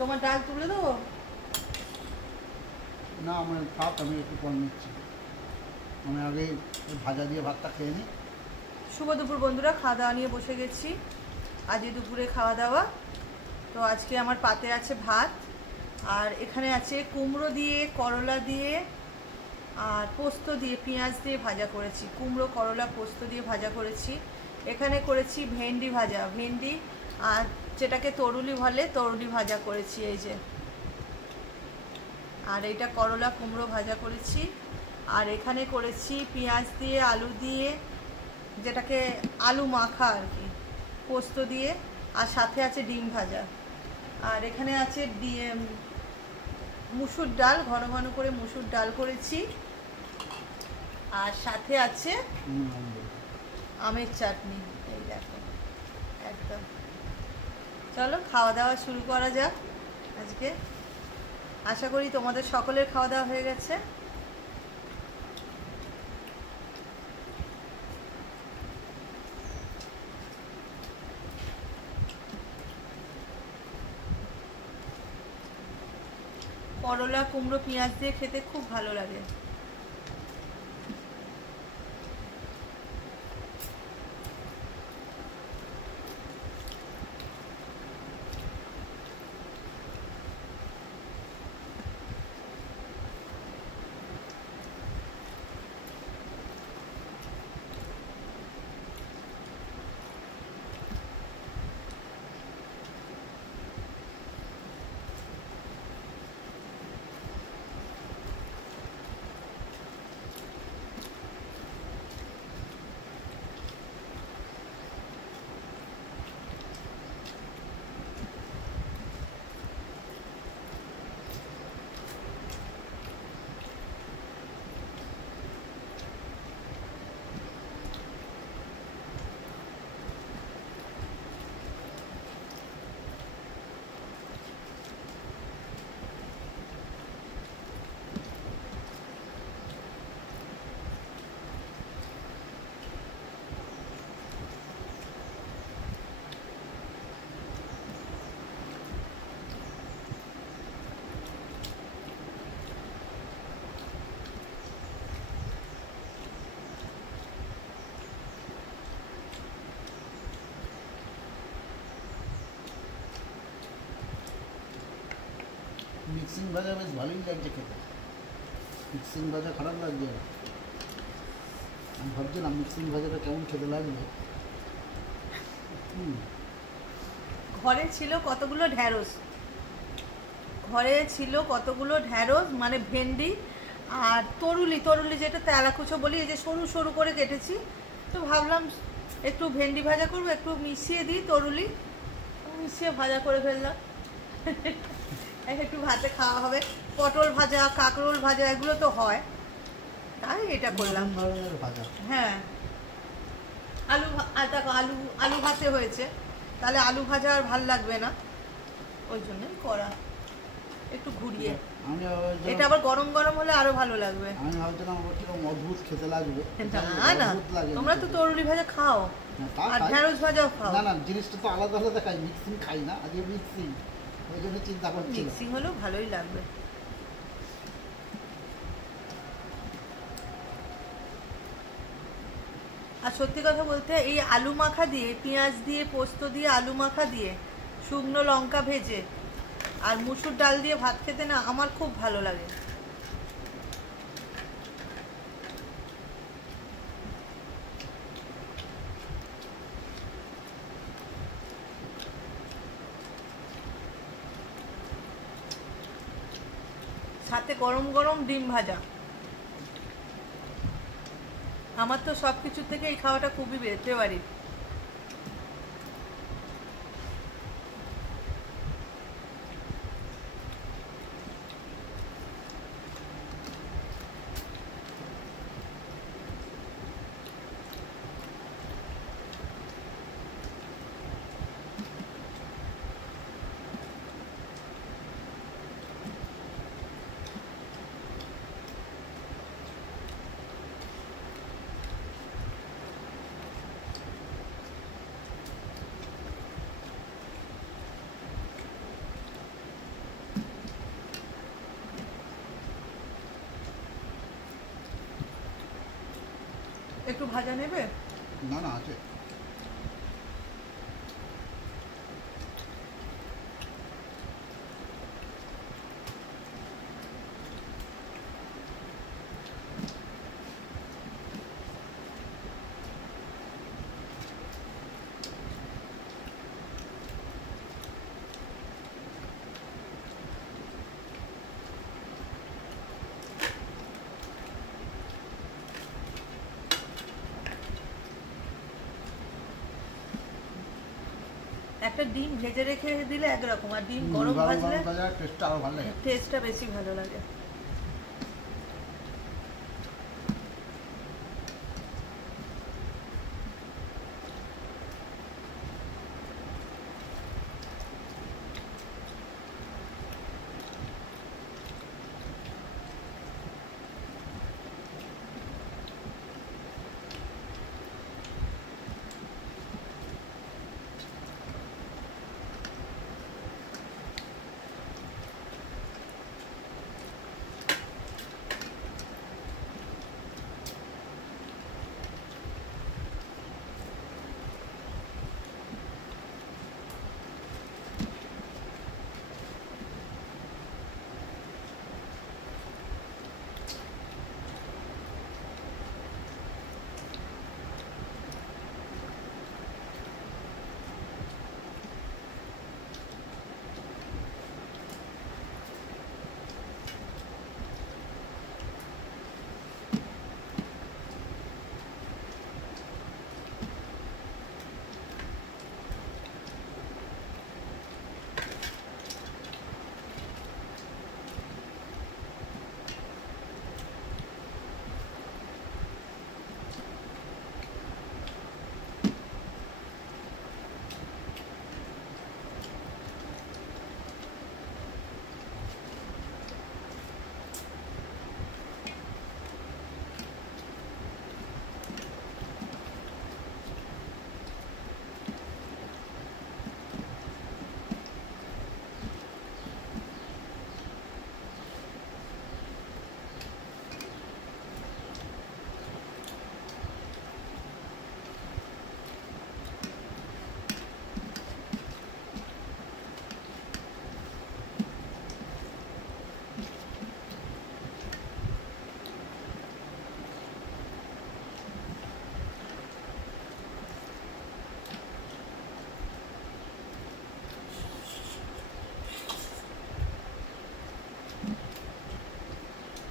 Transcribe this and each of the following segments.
তোমার ডাল তুলে দেবো? না, আমার ভাত আমি একটু কম নিচ্ছি। আমি আগে ভাজা দিয়ে ভাতটা খেয়ে নিই। শুভ দুপুর বন্ধুরা, খাওয়া দাওয়া নিয়ে বসে গেছি। আজ দুপুরে খাওয়া দাওয়া তো আজকে আমার পাতে আছে ভাত, আর এখানে আছে কুমড়ো দিয়ে, করলা দিয়ে আর পোস্ত দিয়ে, পেঁয়াজ দিয়ে ভাজা করেছি। কুমড়ো, করলা, পোস্ত দিয়ে ভাজা করেছি। এখানে করেছি ভেন্ডি ভাজা, ভেন্ডি আর যেটাকে তরুলি বলে, তরুলি ভাজা করেছি এই যে। আর এইটা করলা কুমড়ো ভাজা করেছি। আর এখানে করেছি পেঁয়াজ দিয়ে, আলু দিয়ে, যেটাকে আলু মাখা আর কি, পোস্ত দিয়ে। আর সাথে আছে ডিম ভাজা। আর এখানে আছে মুসুর ডাল, ঘন ঘন করে মুসুর ডাল করেছি। আর সাথে আছে আমের চাটনি। এই দেখো, একদম। চলো খাওয়া দাওয়া শুরু করা যাক আজকে। আশা করি তোমাদের সকলের খাওয়া দাওয়া হয়ে গেছে। করলা কুমড়ো পেঁয়াজ দিয়ে খেতে খুব ভালো লাগে। মিক্সিং ভাজা বেশ ভালোই লাগছে খেতে। মিক্সিং ভাজা খারাপ লাগছে না। আমি ভাবছিলাম মিক্সিং ভাজাটা কেমন খেতে লাগবে। ঘরে ছিল কতগুলো ঢ্যাঁড়স, মানে ভেন্ডি আর তরুলি, যেটা তেলাকুচো বলি, এই যে সরু সরু করে কেটেছি। তো ভাবলাম একটু ভেন্ডি ভাজা করবো, একটু মিশিয়ে দিই তরুলি, মিশিয়ে ভাজা করে ফেললাম। একটু ভাতে খাওয়া হবে। পটল ভাজা, কাঁকরোল ভাজা এগুলো তো হয়, তাই এটা করলাম। ভাজা, হ্যাঁ, আলু ভাতে হয়েছে, তাহলে আলু ভাজা আর ভাল লাগবে না, ওই জন্যই করা। একটু ঘুরিয়ে, এটা আবার গরম গরম হলে আরো ভালো লাগবে। আমি ভাবছিলাম কিরকম অদ্ভুত খেতে লাগবে। না, তোমরা তো তরুলি ভাজা খাও আর ঢেঁড়স ভাজাও খাও। না, জিনিসটা তো আলাদা আলাদা খাই, মিক্সিং খাই না। আজকে মিক্সিং, ওই জন্য চিন্তা করছি। মিক্সিং হলেও ভালোই লাগবে। আর সত্যি কথা বলতে, এই আলু মাখা দিয়ে, পেঁয়াজ দিয়ে, পোস্ত দিয়ে, আলু মাখা দিয়ে, শুকনো লঙ্কা ভেজে আর মুসুর ডাল দিয়ে ভাত খেতে না আমার খুব ভালো লাগে। সাথে গরম গরম ডিম ভাজা। আমার তো সব কিছু থেকে এই খাওয়াটা খুবই ফেভারিট। একটু ভাজা নেবে? না না আছে। একটা ডিম ভেজে রেখে দিলে একরকম, আর ডিম গরম ভাজলে টেস্টটা আরো ভালো লাগে, টেস্টটা বেশি ভালো লাগে।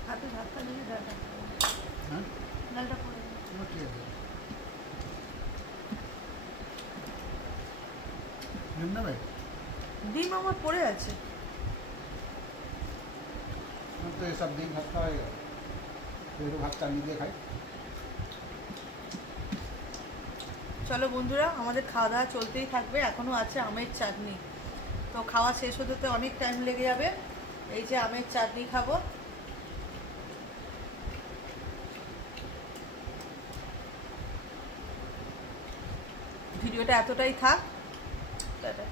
হাতে ভাতটা নিয়ে ডালটা, হ্যাঁ ডালটা পড়ে ঠিক আছে। ডিম নেবে? ডিম আমার পড়ে আছে। তো এসব ডিম ভাত খাওয়া হয়ে গেল, একটু ভাত চালিয়ে দিয়ে খাই। চলো বন্ধুরা, আমাদের খাওয়া দাওয়া চলতেই থাকবে। এখনও আছে আমের চাটনি, তো খাওয়া শেষ হতে তো অনেক টাইম লেগে যাবে। এই যে আমের চাটনি খাবো। ভিডিওটা এতটাই থাক, টাটা।